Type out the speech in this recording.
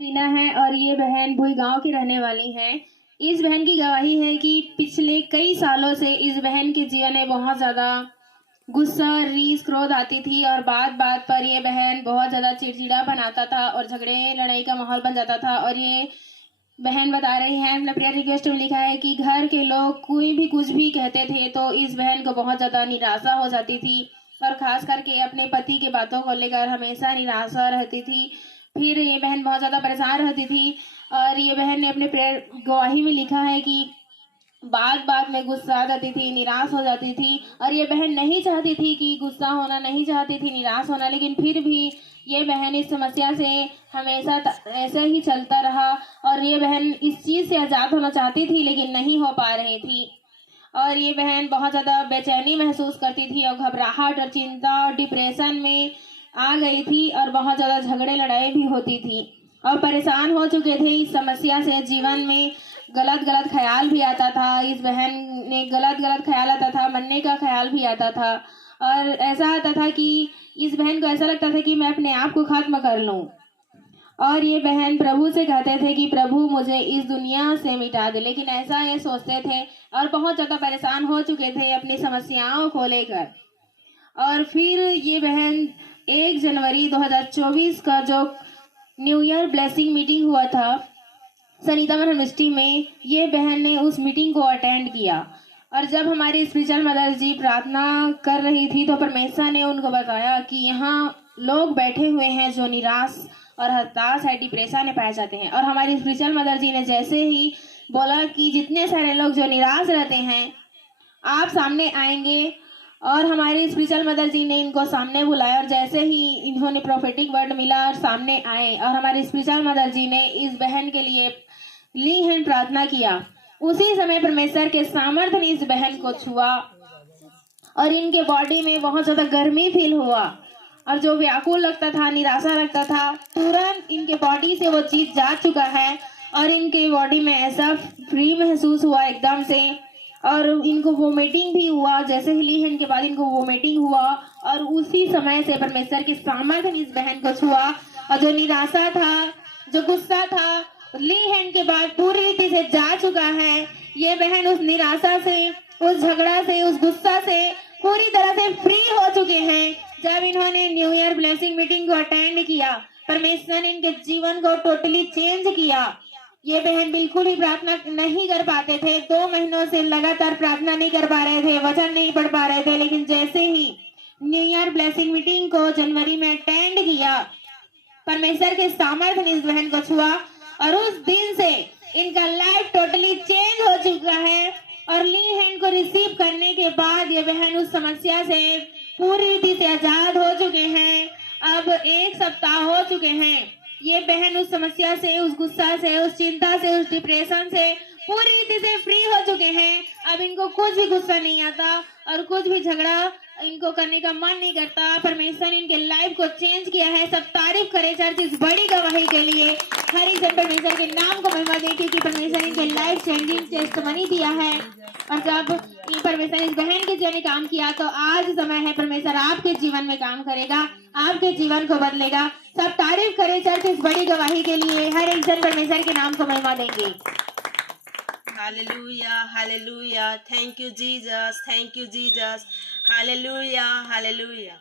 टीना है और ये बहन भुई गांव की रहने वाली है। इस बहन की गवाही है कि पिछले कई सालों से इस बहन के जीवन में बहुत ज़्यादा गुस्सा, रीस, क्रोध आती थी और बात बात पर ये बहन बहुत ज़्यादा चिड़चिड़ा बनाता था और झगड़े लड़ाई का माहौल बन जाता था। और ये बहन बता रही है, अपने प्रेयर रिक्वेस्ट में लिखा है कि घर के लोग कोई भी कुछ भी कहते थे तो इस बहन को बहुत ज़्यादा निराशा हो जाती थी और ख़ास करके अपने पति की बातों को लेकर हमेशा निराशा रहती थी। फिर ये बहन बहुत ज़्यादा परेशान रहती थी और ये बहन ने अपने प्रेयर गवाही में लिखा है कि बात बात में गुस्सा आ जाती थी, निराश हो जाती थी और ये बहन नहीं चाहती थी कि गुस्सा होना, नहीं चाहती थी निराश होना, लेकिन फिर भी ये बहन इस समस्या से हमेशा ऐसे ही चलता रहा और ये बहन इस चीज़ से आज़ाद होना चाहती थी लेकिन नहीं हो पा रही थी। और ये बहन बहुत ज़्यादा बेचैनी महसूस करती थी और घबराहट और चिंता और डिप्रेशन में आ गई थी और बहुत ज़्यादा झगड़े लड़ाई भी होती थी और परेशान हो चुके थे इस समस्या से। जीवन में गलत गलत ख्याल भी आता था, इस बहन ने गलत गलत ख्याल आता था, मरने का ख्याल भी आता था और ऐसा आता था कि इस बहन को ऐसा लगता था कि मैं अपने आप को खत्म कर लूं। और ये बहन प्रभु से कहते थे कि प्रभु मुझे इस दुनिया से मिटा दे, लेकिन ऐसा ये सोचते थे और बहुत ज़्यादा परेशान हो चुके थे अपनी समस्याओं को लेकर। और फिर ये बहन 1 जनवरी 2024 का जो न्यू ईयर ब्लेसिंग मीटिंग हुआ था सनीता यूनिवर्सिटी में, ये बहन ने उस मीटिंग को अटेंड किया और जब हमारी स्पिरिचुअल मदर जी प्रार्थना कर रही थी तो परमेश्वर ने उनको बताया कि यहाँ लोग बैठे हुए हैं जो निराश और हताश है, डिप्रेशन में पाए जाते हैं। और हमारी स्पिरिचुअल मदर जी ने जैसे ही बोला कि जितने सारे लोग जो निराश रहते हैं आप सामने आएंगे, और हमारी स्पिरिचुअल मदर जी ने इनको सामने बुलाया और जैसे ही इन्होंने प्रोफेटिक वर्ड मिला और सामने आए और हमारी स्पिरिचुअल मदर जी ने इस बहन के लिए ली हैंड प्रार्थना किया, उसी समय परमेश्वर के सामर्थ्य ने इस बहन को छुआ और इनके बॉडी में बहुत ज़्यादा गर्मी फील हुआ और जो व्याकुल लगता था, निराशा लगता था, तुरंत इनके बॉडी से वो चीज़ जा चुका है और इनके बॉडी में ऐसा फ्री महसूस हुआ एकदम से। और इनको वोमिटिंग भी हुआ, जैसे ही ली हैंड के बाद इनको वोमिटिंग हुआ और उसी समय से परमेश्वर के सामर्थ्य ने इस बहन को छुआ और जो निराशा था, जो गुस्सा था, ली हैंड के बाद पूरी रीति से जा चुका है। ये बहन उस निराशा से, उस झगड़ा से, उस गुस्सा से पूरी तरह से फ्री हो चुके हैं। जब इन्होंने न्यू ईयर ब्लेसिंग मीटिंग को अटेंड किया, परमेश्वर ने इनके जीवन को टोटली चेंज किया। ये बहन बिल्कुल ही प्रार्थना नहीं कर पाते थे, 2 महीनों से लगातार प्रार्थना नहीं कर पा रहे थे, वचन नहीं पढ़ पा रहे थे, लेकिन जैसे ही न्यू ईयर ब्लेसिंग मीटिंग को जनवरी में अटेंड किया, परमेश्वर के सामर्थ्य ने इस बहन को छुआ और उस दिन से इनका लाइफ टोटली चेंज हो चुका है। और ली हैंड को रिसीव करने के बाद ये बहन उस समस्या से पूरी रीति से आजाद हो चुके हैं। अब 1 सप्ताह हो चुके हैं। ये बहन उस समस्या से, उस गुस्सा से, उस चिंता से, उस डिप्रेशन से पूरी रीति से फ्री हो चुके हैं। अब इनको कुछ भी गुस्सा नहीं आता और कुछ भी झगड़ा इनको करने का मन नहीं करता। परमेश्वर ने इनके लाइफ को चेंज किया है। सब तारीफ करे चर्च इस बड़ी गवाही के लिए। हर एक जन परमेश्वर के नाम को महिमा दे क्योंकि परमेश्वर ने इनके लाइफ चेंजिंग टेस्टमनी दिया है। और जब ये परमेश्वर इस बहन के जीवन में काम किया तो आज समय है परमेश्वर आपके जीवन में काम करेगा, आपके जीवन को बदलेगा। सब तारीफ करे चर्च इस बड़ी गवाही के लिए। हर एक जन परमेश्वर के नाम को महिमा देंगे। Hallelujah, hallelujah. Thank you, Jesus. Thank you, Jesus. Hallelujah, hallelujah.